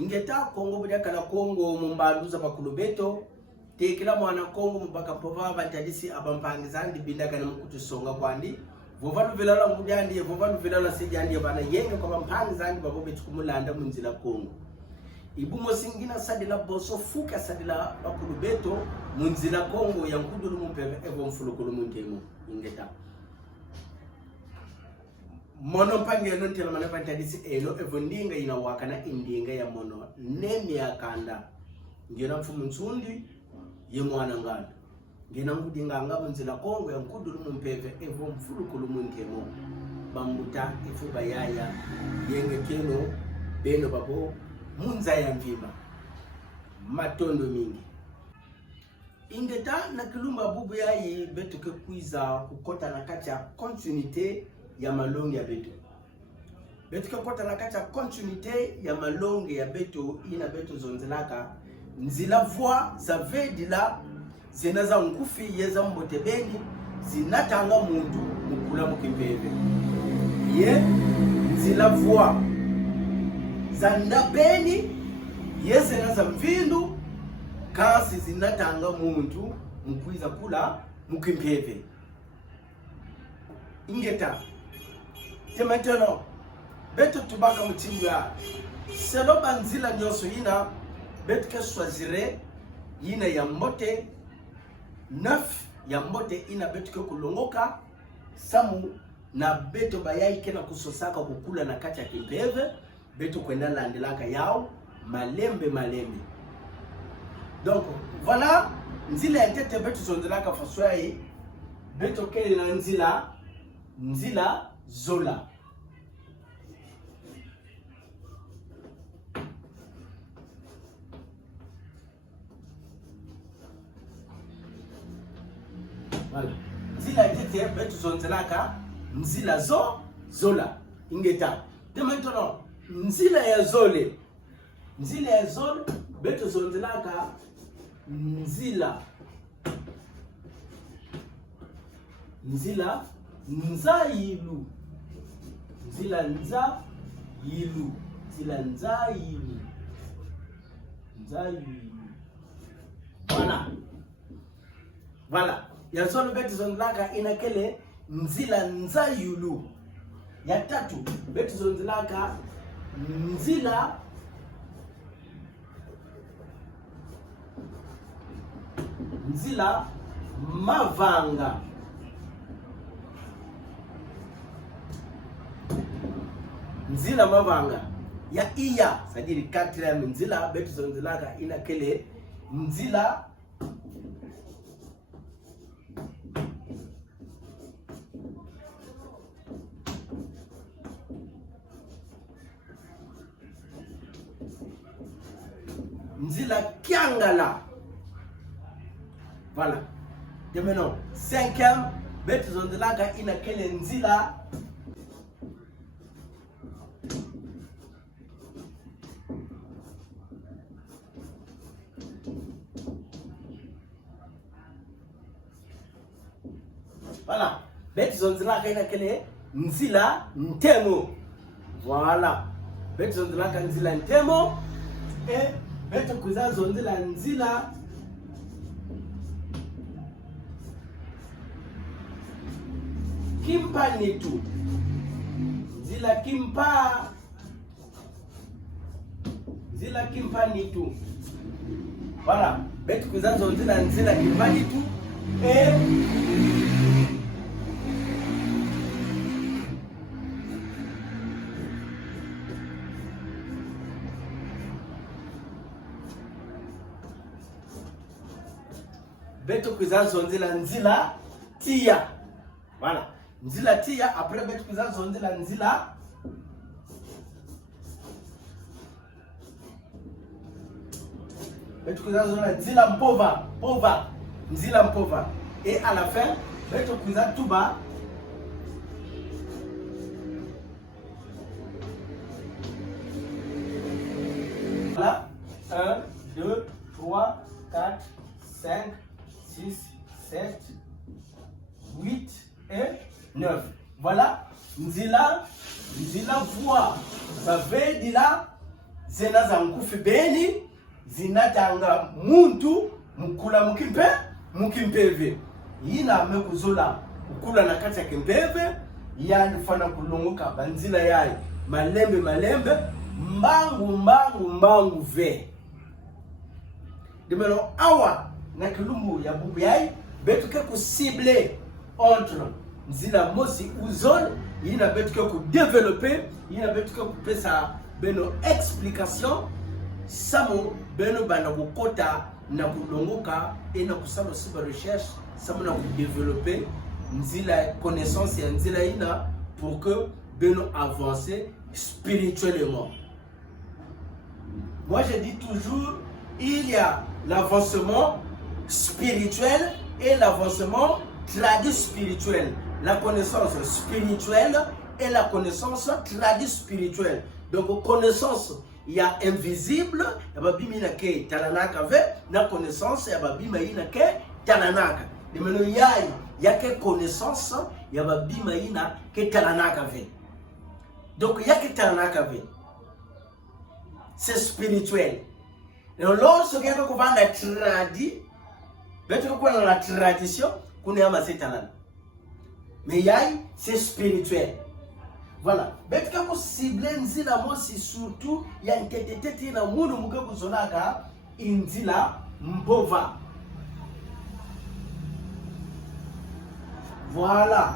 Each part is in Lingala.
ingeta Kongo budia kana Kongo mumbanduza bakulu beto tekila mwana Kongo mbaka pova batadisi abampangizandi binda kana mukutusonga kwandi vovanu velala mudandi vovanu velala sejandi bana yenge kwa bampangizandi babobe tukumulanda munzila Kongo ibumo singina sadila boso fuka sadila bakulu beto munzila Kongo yankudulu mumpeve evo mfulukulu muntemo ingeta mono pange non tela mana pantadisi eno evo ndinga ina wakana indinga ya mono nemi akanda ngena mfumu nsundi ye mwana ngana ngena ngudinga ngabo nzila Kongo yankudulu mumpeve evo mfulukulu muntemo bambuta ifuba yaya yenge keno beno babo munza ya mvima matondo mingi ingeta na kilumba bubu yayi betu ke kuiza kukota na kacha continuité ya malongi ya betu ke kota na kacha continuité ya malongi ya betu ina betu zonzelaka nzila voix za vedila zenaza nkufi yeza mbotebeni zinatanga muntu mukula mukimbebe ye nzila voix zandabeni yesena za mvindu kasi zinatanga muntu mkwiza kula mukimpeve ingeta temateno beto tubaka mutindu ya selo banzila nyoso yina beto ke swazire yina ya mbote neuf ya mbote ina beto ke kulongoka samu na beto bayai kena kusosaka kukula na kacha kimpeve beto kwenda landilaka yao malembe donc voilà nzila yatete beto zonzelaka faswai beto kele na nzila zola voilà nzila yatete beto zonzelaka nzila zola ingeta de maintenant nzila ya zole beto zonzelaka nzila nzailu voilà ya zole beto zonzelaka inakele nzila nzailu ya tatu beto zonzelaka nzila mavanga ya iya sadiri quatrième nzila betu zonzelaka inakele nzila kiangala. Voilà. Et maintenant, cinquième, betu zonzelaka inakele nzila voilà. Betu zonzelaka inakele nzila ntemo. Voilà. Betu zonzelaka nzila ntemo. Et betu kuza zonzela nzila kimpa nitu. Nzila kimpa nitu. Voilà. Betu kuza zonzela nzila kimpa nitu. Et betu kuza zonzela nzila tia. Voilà. Nzila tia, après betu kuza zonzela nzila betu kuza zonzela nzila mpova. Nzila mpova. Et à la fin, betu kuza tuba voilà. 1, 2, 3, 4, 5, 6, 7, 8 et 9. Voilà. Nzila voix. Ça veut dire zena za nkufi beni zinatanga muntu mukula mukimpeve yina amekuzula ukula na kati ya kimpeve yani fana kulunguka banzila yayi malembe mbangu ve dimelo awa na kilumbu ya bubu yayi betuke ku cible entre nzila mosi uzone yina betuke ku développer yina betuke ku pesa beno explication samo beno bana kukota na kulongoka et na kusala super recherche samo na ku développer nzila connaissance ya nzila ina pour que beno avancer spirituellement. Moi je dis toujours il y a l'avancement spirituel et l'avancement tradit-spirituel. La connaissance spirituelle et la connaissance tradit-spirituelle. Donc connaissance il y a invisible, ya babimi na ke talanaka ve na connaissance ya babima ina ke talanaka. De meno yai ya ke connaissance ya babima ina ke talanaka ve. Donc ya ke talanaka ve. C'est spirituel. Et lorsque quelqu'un va la tradi, peut-être qu'on a la tradition, qu'on est amassé talent. Mais yai c'est spirituel. Voilà. Bet kako cible nzila mosi surtout ya ntetete na munu muke kuzonaka inzila mbova. Voilà.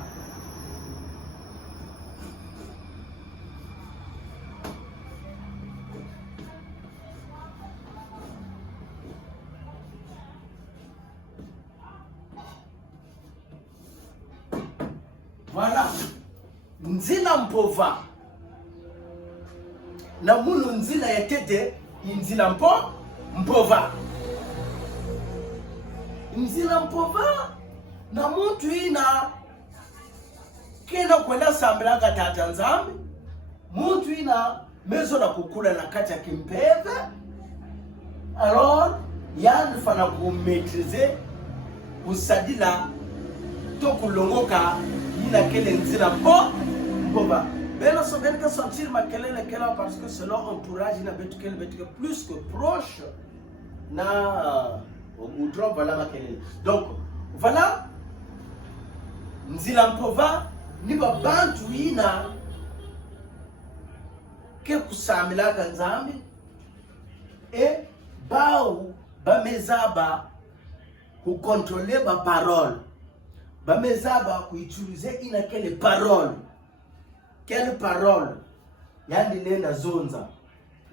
Voilà. Nzila mpova na munu nzila ya tete nzila mpova nzila mpova na muntu ina kena kwenda sambira tata nzambi muntu ina mezo na kukula na kati ya kimpeve alors yani fana ku maîtriser kusadila to kulongoka ina kele nzila mpova beno so beno ka sentir makelele kela parce que selon entourage ina betu que plus que proche na goudron voilà makelele. Donc voilà nzila mpova ni babantu ina ke kusamila kanzambi et bao bamezaba ku contrôler ba parole bamezaba ku utiliser ina quelle parole yani nenda zonza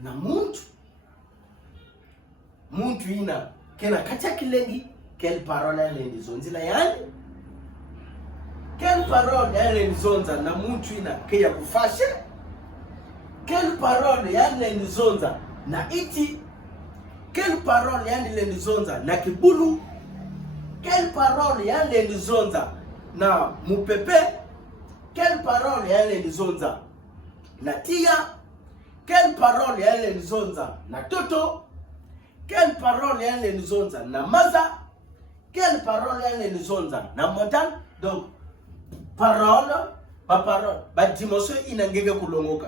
na muntu ina kena kacha kilengi quelle parole yani zonzila yani quelle parole yani zonza na muntu ina ke ya kufashe quelle parole yani zonza na iti quelle parole yani zonza na kibulu quelle parole yani zonza na mupepe quelle parole yani zonza na tia quelle parole yani zonza na toto quelle parole yani zonza na maza quelle parole yani zonza na montagne. Donc parole ba dimension inangeke kulongoka